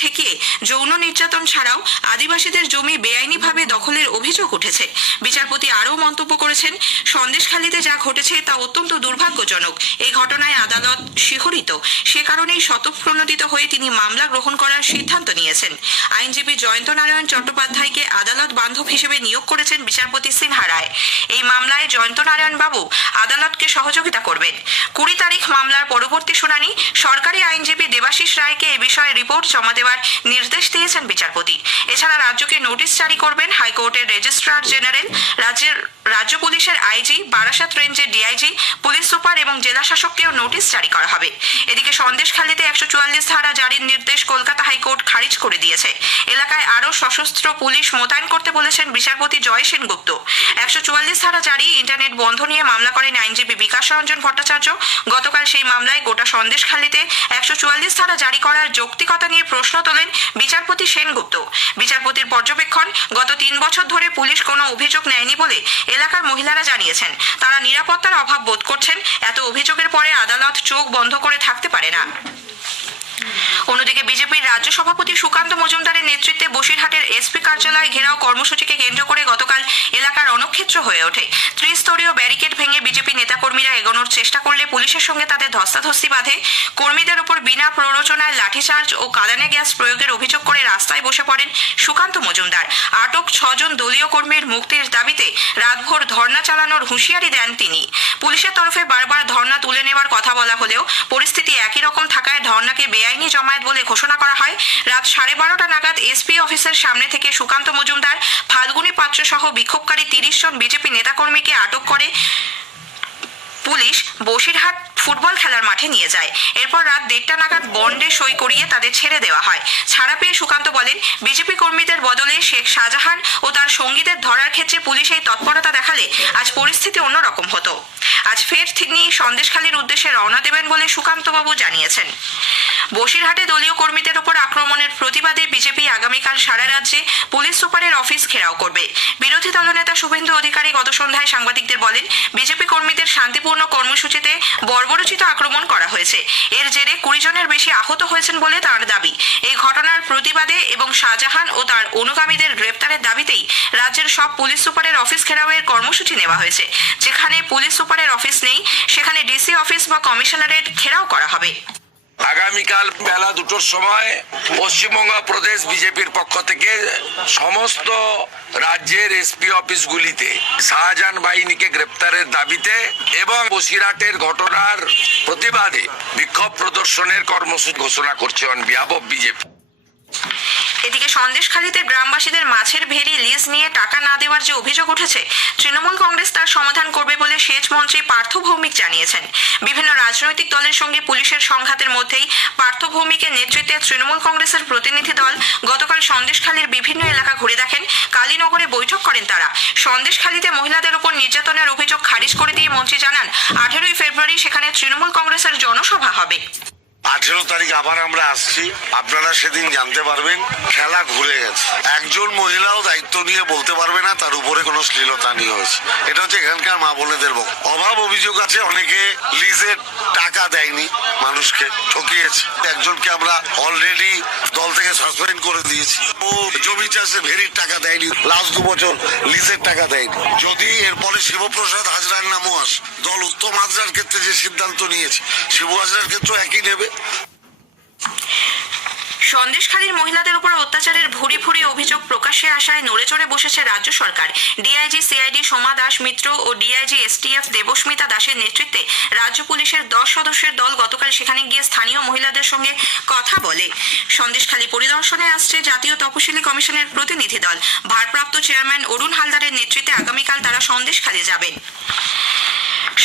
ঠেকিয়ে যৌন নির্যাতন ছাড়াও আদিবাসীদের জমি বেআইনিভাবে দখলের অভিযোগ উঠেছে। বিচারপতি আরও মন্তব্য করেছেন, সন্দেশখালীতে যা ঘটেছে তা অত্যন্ত দুর্ভাগ্যজনক। এই ঘটনায় আদালত শিহরিত। সে কারণেই শতপ্রণোদিত হয়ে তিনি মামলা গ্রহণ করার সিদ্ধান্ত নিয়েছেন। আইনজীবী জয়ন্ত নারায়ণ চট্টোপাধ্যায়কে আদালত বান্ধব হিসেবে নিয়োগ করেছেন বিচারপতি সিনহা রায়। এই মামলায় জয়ন্ত নারায়ণ বাবু আদালতকে সহযোগিতা করবেন। কুড়ি তারিখ মামলার পরবর্তী শুনানি। সরকারি আইনজীবী দেবাশিস রায়কে এ বিষয়ে রিপোর্ট জমা দেওয়ার নির্দেশ দিয়েছেন বিচারপতি। এছাড়া রাজ্যকে নোটিশ জারি করবেন হাইকোর্টের রেজিস্ট্রার জেনারেল, রাজ্যের রাজ্য পুলিশের আইজি, বারাসাত রেঞ্জের ডিআইজি, পুলিশ সুপার এবং জেলা শাসককেও নোটিশ জারি করা হবে। এদিকে সন্দেশখালীতে একশো চুয়াল্লিশ ধারা জারির নির্দেশ কলকাতা হাইকোর্ট খারিজ করে দিয়েছে। এলাকায় আরও সশস্ত্র পুলিশ মোতায়েন করতে বলেছেন বিচারপতি জয় সেনগুপ্ত। একশো চুয়াল্লিশ ধারা জারি ইন্টারনেট বন্ধ নিয়ে মামলা করেন আইনজীবী বিকাশ রঞ্জন ভট্টাচার্য। গতকাল সেই মামলায় গোটা সন্দেশখালীতে একশো চুয়াল্লিশ ধারা জারি করার যৌক্তিকতা নিয়ে প্রশ্ন তোলেন বিচারপতি সেনগুপ্ত। বিচারপতির পর্যবেক্ষণ, গত তিন বছর ধরে পুলিশ কোনো অভিযোগ নেয়নি বলে এলাকার মহিলারা জানিয়েছেন। তারা নিরাপত্তার অভাব বোধ করছেন, এত অভিযোগের পরে আদালত চোখ বন্ধ করে থাকতে পারে না। অন্যদিকে বিজেপির রাজ্য সভাপতি সুকান্ত মজুমদারের নেতৃত্বে বসিরহাটের এসপি কার্যালয় ঘেরাও কর্মসূচিকে কেন্দ্র করে গতকাল এলাকার রণক্ষেত্র হয়ে ওঠে। ত্রিস্তরীয় ব্যারিকেড ভেঙে বিজেপি নেতাকর্মীরা এগোনোর চেষ্টা করলে পুলিশের সঙ্গে তাদের ধস্তাধস্তি বাঁধে। কর্মীদের উপর বিনা প্ররোচনায় লাঠিচার্জ ও কাদানে গ্যাস প্রয়োগের অভিযোগ করে রাস্তায় বসে পড়েন সুকান্ত মজুমদার। আটক ছজন দলীয় কর্মীর মুক্তির দাবিতে রাতভর ধর্ণা চালানোর হুঁশিয়ারি দেন তিনি। পুলিশের তরফে বারবার ধর্ণা তুলে নেওয়ার কথা বলা হলেও পরিস্থিতি একই রকম থাকায় ধর্নাকে ধর্ণাকে বেআইনি জমায়েত বলে ঘোষণা করা হয়। রাত সাড়ে বারোটা নাগাদ এসপি অফিসের সামনে থেকে সুকান্ত মজুমদার, ফাল্গুনী পাত্র সহ বিক্ষোভকারী তিরিশ জন বিজেপি নেতাকর্মীকে আটক করে পুলিশ বসিরহাট ফুটবল খেলার মাঠে নিয়ে যায়। এরপর রাত দেড়টা নাগাদ বন্ডে সই করিয়ে তাদের ছেড়ে দেওয়া হয়। ছাড়া পেয়ে সুকান্ত বলেন, বিজেপি কর্মীদের বদলে শেখ শাহজাহান ও তার সঙ্গীদের ধরার ক্ষেত্রে পুলিশ এই তৎপরতা দেখালে আজ পরিস্থিতি অন্যরকম হতো। আজ ফের তিনি সন্দেশখালীর উদ্দেশ্যে রওনা দেবেন বলে সুকান্তবাবু জানিয়েছেন। বসিরহাটে দলীয় কর্মীদের ওপর আক্রমণের প্রতিবাদে বিজেপি আগামীকাল সারা রাজ্যে পুলিশ সুপারের অফিস ঘেরাও করবে। বিরোধী দলনেতা শুভেন্দু অধিকারী গত সন্ধ্যায় সাংবাদিকদের বলেন, বিজেপি কর্মীদের শান্তিপূর্ণ কর্মসূচিতে বর্বরচিত আক্রমণ করা হয়েছে। এর জেরে কুড়ি জনের বেশি আহত হয়েছেন বলে তার দাবি। এই ঘটনার প্রতিবাদে এবং শাহজাহান ও তার অনুগামীদের গ্রেপ্তারের দাবিতেই রাজ্যের সব পুলিশ সুপারের অফিস ঘেরাওয়ের কর্মসূচি নেওয়া হয়েছে। যেখানে পুলিশ সুপারের অফিস নেই, সেখানে ডিসি অফিস বা কমিশনারেট ঘেরাও করা হবে। আগামীকাল বেলা দুটোর সময় পশ্চিমবঙ্গ প্রদেশ বিজেপির পক্ষ থেকে সমস্ত রাজ্যের এসপি অফিসগুলিতে শাহজাহান বাহিনীকে গ্রেপ্তারের দাবিতে এবং বসিরহাটের ঘটনার প্রতিবাদে বিক্ষোভ প্রদর্শনের কর্মসূচি ঘোষণা করছে অন বিজেপি। এদিকে সন্দেশখালীতে গ্রামবাসীদের মাছের ভেরি লিজ নিয়ে না দেওয়ার যে অভিযোগ উঠেছে, তৃণমূল কংগ্রেস তার সমাধান করবে বলে সেচ মন্ত্রী পার্থ ভৌমিক জানিয়েছেন। বিভিন্ন রাজনৈতিক দলের সঙ্গে পুলিশের সংঘাতের মধ্যেই পার্থ ভৌমিকের নেতৃত্বে তৃণমূল কংগ্রেসের প্রতিনিধি দল গতকাল সন্দেশখালীর বিভিন্ন এলাকা ঘুরে দেখেন। কালীনগরে বৈঠক করেন তারা। সন্দেশখালীতে মহিলাদের উপর নির্যাতনের অভিযোগ খারিজ করে দিয়ে মন্ত্রী জানান, আঠেরোই ফেব্রুয়ারি সেখানে তৃণমূল কংগ্রেসের জনসভা হবে। আঠেরো তারিখ আবার আমরা আসছি। আপনারা সেদিন জানতে পারবেন, খেলা ঘুরে গেছে। একজন মহিলাও দায়িত্ব নিয়ে বলতে পারবে না, তার উপরে কোনো শ্লীলতা নিয়ে হয়েছে। এটা হচ্ছে এখানকার মা বোনেদের বক্তব্য। অভাব অভিযোগ আছে, অনেকে লিজের টাকা দেয়নি, মানুষকে ঠকিয়েছে। একজনকে আমরা অলরেডি দল থেকে সাসপেন্ড করে দিয়েছি। ও জমি চাষে ভেরির টাকা দেয়নি লাস্ট দু বছর লিজের টাকা দেয়নি। যদি এরপরে শিবপ্রসাদ হাজরার নামও আস, দল উত্তম হাজরার ক্ষেত্রে যে সিদ্ধান্ত নিয়েছে শিব হাজরার ক্ষেত্রেও একই নেবে। সন্দেশখালীর মহিলাদের উপর অত্যাচারের ভুরি ভুরি অভিযোগ প্রকাশ্যে আসায় নড়ে চড়ে বসেছে রাজ্য সরকার। ডিআইজি, সিআইডি সোমা দাস মিত্র ও ডিআইজি এসটিএফ দেবস্মিতা দাসের নেতৃত্বে রাজ্য পুলিশের দশ সদস্যের দল গতকাল সেখানে গিয়ে স্থানীয় মহিলাদের সঙ্গে কথা বলে। সন্দেশখালী পরিদর্শনে আসছে জাতীয় তপশিলি কমিশনের প্রতিনিধি দল। ভারপ্রাপ্ত চেয়ারম্যান অরুণ হালদারের নেতৃত্বে আগামীকাল তারা সন্দেশখালী যাবেন।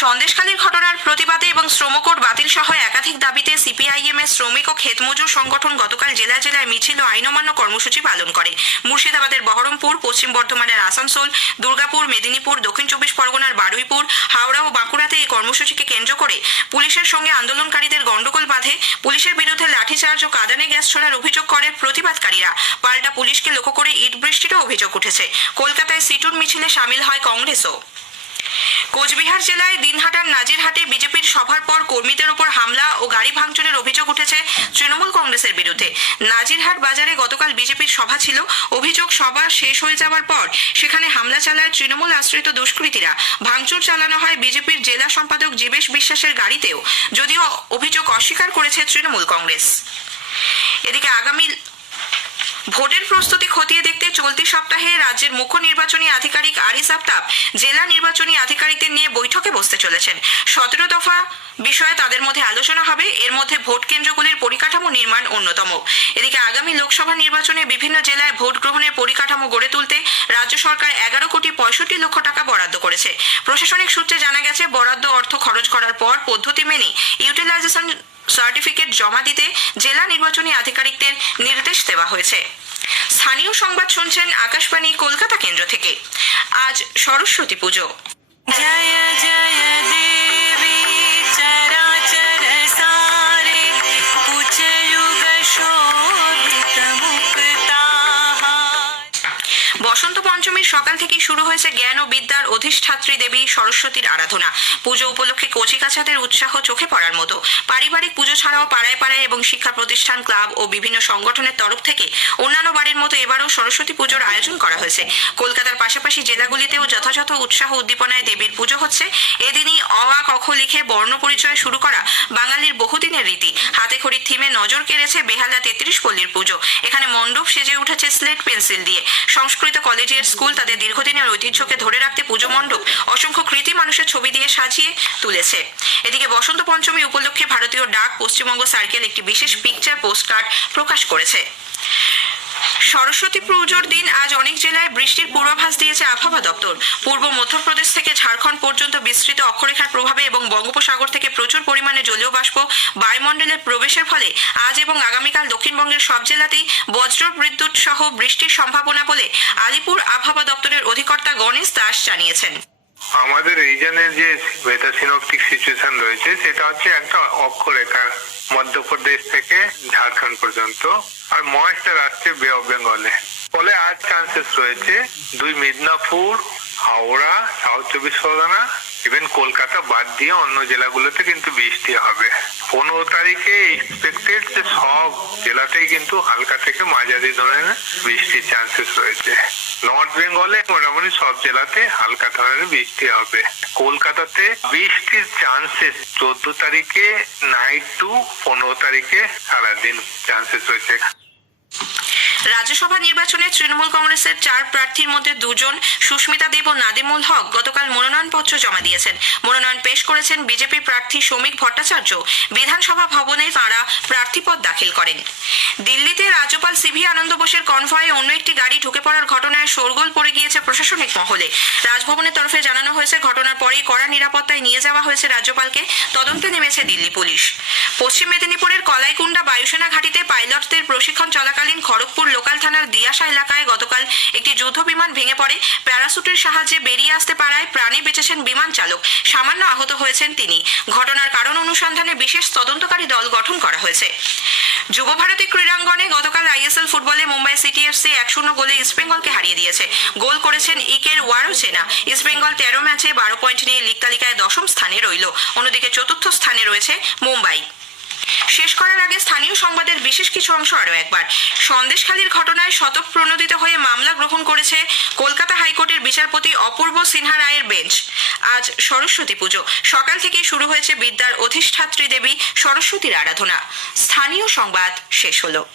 সন্দেশখালীর ঘটনার প্রতিবাদে এবং শ্রমকোট বাতিল সহ একাধিক দাবিতে সিপিআইএম এর শ্রমিক ও ক্ষেতমজুর সংগঠন গতকাল জেলায় জেলায় মিছিল ও আইনমান্য কর্মসূচি পালন করে। মুর্শিদাবাদের বহরমপুর, পশ্চিম বর্ধমানের আসানসোল, দুর্গাপুর, মেদিনীপুর, দক্ষিণ চব্বিশ পরগনার বারুইপুর, হাওড়া ও বাঁকুড়াতে এই কর্মসূচিকে কেন্দ্র করে পুলিশের সঙ্গে আন্দোলনকারীদের গন্ডগোল বাঁধে। পুলিশের বিরুদ্ধে লাঠিচার্জ ও কাদানে গ্যাস ছোড়ার অভিযোগ করে প্রতিবাদকারীরা। পাল্টা পুলিশকে লক্ষ্য করে ইট বৃষ্টিরও অভিযোগ উঠেছে। কলকাতায় সিটুর মিছিলে সামিল হয় কংগ্রেসও। কোচবিহার জেলায় দিনহাটার নাজিরহাটে বিজেপির সভার পর কর্মীদের ওপর হামলা ও গাড়ি ভাঙচুরের অভিযোগ উঠেছে তৃণমূল কংগ্রেসের বিরুদ্ধে। নাজিরহাট বাজারে গতকাল বিজেপির সভা ছিল। অভিযোগ সভা শেষ হয়ে যাওয়ার পর সেখানে হামলা চালায় তৃণমূল আশ্রিত দুষ্কৃতীরা। ভাঙচুর চালানো হয় বিজেপির জেলা সম্পাদক জীবেশ বিশ্বাসের গাড়িতেও। যদিও অভিযোগ অস্বীকার করেছে তৃণমূল কংগ্রেস। এদিকে আগামী ভোটের প্রস্তুতি খতিয়ে দেখতে চলতি সপ্তাহে রাজ্যের মুখ্য নির্বাচনী আধিকারিক আরিস আফতাব জেলা নির্বাচনী আধিকারিকদের নিয়ে বৈঠকে বসতে চলেছেন। সতেরো দফা বিষয়ে তাদের মধ্যে আলোচনা হবে। এর মধ্যে ভোট কেন্দ্রগুলির পরিকাঠামো নির্মাণ অন্যতম। এদিকে আগামী লোকসভা নির্বাচনে বিভিন্ন জেলায় ভোট গ্রহণের পরিকাঠামো গড়ে তুলতে রাজ্য সরকার এগারো কোটি পঁয়ষট্টি লক্ষ টাকা বরাদ্দ করেছে। প্রশাসনিক সূত্রে জানা গেছে, বরাদ্দ অর্থ খরচ করার পর পদ্ধতি মেনে ইউটিলাইজেশন সার্টিফিকেট জমা দিতে জেলা নির্বাচনী আধিকারিকদের নির্দেশ দেওয়া হয়েছে। স্থানীয় সংবাদ শুনছেন আকাশবাণী কলকাতা কেন্দ্র থেকে। আজ সরস্বতী পুজো। বসন্ত পঞ্চমীর সকাল থেকে শুরু হয়েছে জ্ঞান ও বিদ্যার অধিষ্ঠাত্রী দেবী সরস্বতীর আরাধনা। পুজো উপলক্ষে কচিকাচাদের উৎসাহ চোখে পড়ার মতো। পারিবারিক পুজো ছাড়াও পাড়ায় পাড়ায় এবং শিক্ষা প্রতিষ্ঠান, ক্লাব ও বিভিন্ন সংগঠনের তরফ থেকে অন্যান্য বাড়ির মতো এবারও সরস্বতী পুজোর আয়োজন করা হয়েছে। কলকাতার পাশাপাশি জেলাগুলিতেও যথাযথ উৎসাহ উদ্দীপনায় দেবীর পুজো হচ্ছে। এদিনই অ, আ কখ লিখে বর্ণ পরিচয় শুরু করা বাঙালির বহুদিনের রীতি। হাতে খড়ির থিমে নজর কেড়েছে বেহালা তেত্রিশ পল্লীর পুজো। এখানে মণ্ডপ সেজে উঠেছে স্লেট পেন্সিল দিয়ে। সংস্কৃত কলেজের স্কুল তাদের দীর্ঘদিনের ঐতিহ্যকে ধরে রাখতে পুজো মণ্ডপ অসংখ্য কৃতি মানুষের ছবি দিয়ে সাজিয়ে তুলেছে। এদিকে বসন্ত পঞ্চমী উপলক্ষে ভারতীয় ডাক পশ্চিমবঙ্গ সার্কেল একটি বিশেষ পিকচার পোস্ট কার্ড প্রকাশ করেছে। সরস্বতী পুজোর দিন আজ অনেক জেলায় বৃষ্টির পূর্বাভাস দিয়েছে আবহাওয়া দপ্তর। পূর্ব মধ্যপ্রদেশ থেকে ঝাড়খণ্ড পর্যন্ত বিস্তৃত অক্ষরেখার প্রভাবে এবং বঙ্গোপসাগর থেকে প্রচুর পরিমাণে জলীয় বাষ্প বায়ুমণ্ডলে প্রবেশের ফলে আজ এবং আগামীকাল দক্ষিণবঙ্গের সব জেলাতেই বজ্র বিদ্যুৎ সহ বৃষ্টির সম্ভাবনা বলে আলিপুর আবহাওয়া দপ্তরের অধিকর্তা গণেশ দাস জানিয়েছেন। আমাদের রিজনের যে ওয়েদার সিনোপটিক সিচুয়েশন রয়েছে, সেটা হচ্ছে একটা অক্ষরেখা মধ্যপ্রদেশ থেকে ঝাড়খন্ড পর্যন্ত আর মহারাষ্ট্র আসছে বে অফ বেঙ্গলে ফলে আজ চান্সেস রয়েছে দুই মিদনাপুর হাওড়া, সাউথ চব্বিশ পরগনা ইভেন কলকাতা বাদ দিয়ে অন্য জেলাগুলোতে কিন্তু বৃষ্টি হবে। পনেরো তারিখে এক্সপেক্টেড যে সব জেলাতেই কিন্তু হালকা থেকে মাঝারি ধরনের বৃষ্টির চান্সেস রয়েছে। নর্থ বেঙ্গলে মোটামুটি সব জেলাতে হালকা ধরনের বৃষ্টি হবে। কলকাতাতে বৃষ্টির চান্সেস চোদ্দ তারিখে নাইট টু পনেরো তারিখে সারাদিন চান্সেস রয়েছে। রাজ্যসভা নির্বাচনে তৃণমূল কংগ্রেসের চার প্রার্থীর মধ্যে দুজন সুস্মিতা দেব ও নাদিমুল হক গতকাল মনোনয়নপত্র জমা দিয়েছেন। মনোনয়ন পেশ করেছেন বিজেপি প্রার্থী শ্রমিক ভট্টাচার্য। বিধানসভা ভবনে তাঁরা প্রার্থীপদ দাখিল করেন। দিল্লিতে রাজ্যপাল সিভি আনন্দ বোসের কনভয়ে অন্য একটি গাড়ি ঢুকে পড়ার ঘটনায় শোরগোল পড়ে গিয়েছে প্রশাসনিক মহলে। রাজভবনের তরফে জানানো হয়েছে, ঘটনার পরেই কড়া নিরাপত্তায় নিয়ে যাওয়া হয়েছে রাজ্যপালকে। তদন্তে নেমেছে দিল্লি পুলিশ। পশ্চিম মেদিনীপুরের কলাইকুণ্ডা বায়ুসেনা ঘাঁটিতে পাইলটদের প্রশিক্ষণ চলাকালীন খড়গপুর লোকাল থানার দিয়াশা এলাকায় গতকাল একটি যুদ্ধ বিমান ভেঙে পড়ে। প্যারাসুটের সাহায্যে বেরিয়ে আসতে পারায় প্রাণে বেঁচেছেন বিমান চালক। সামান্য আহত হয়েছেন তিনি। ঘটনার কারণ অনুসন্ধানে বিশেষ তদন্তকারী দল গঠন করা হয়েছে। যুবভারতী ক্রীড়াঙ্গনে গতকাল আইএসএল ফুটবলে মুম্বাই সিটি এফসি এক শূন্য গোলে ইস্টবেঙ্গলকে হারিয়ে দিয়েছে। গোল করেছেন ইকের ওয়ারোচেনা ইস্টবেঙ্গল তেরো ম্যাচে বারো পয়েন্ট নিয়ে লিগ তালিকায় দশম স্থানে রইল। অন্যদিকে চতুর্থ স্থানে রয়েছে মুম্বাই। শেষ করার আগে স্থানীয় সংবাদের বিশেষ কিছু অংশ আরও একবার। সন্দেশখালীর ঘটনায় শতক প্রণোদিত হয়ে মামলা গ্রহণ করেছে কলকাতা হাইকোর্টের বিচারপতি অপূর্ব সিনহা রায়ের বেঞ্চ। আজ সরস্বতী পুজো। সকাল থেকে শুরু হয়েছে বিদ্যার অধিষ্ঠাত্রী দেবী সরস্বতীর আরাধনা। স্থানীয় সংবাদ শেষ হলো।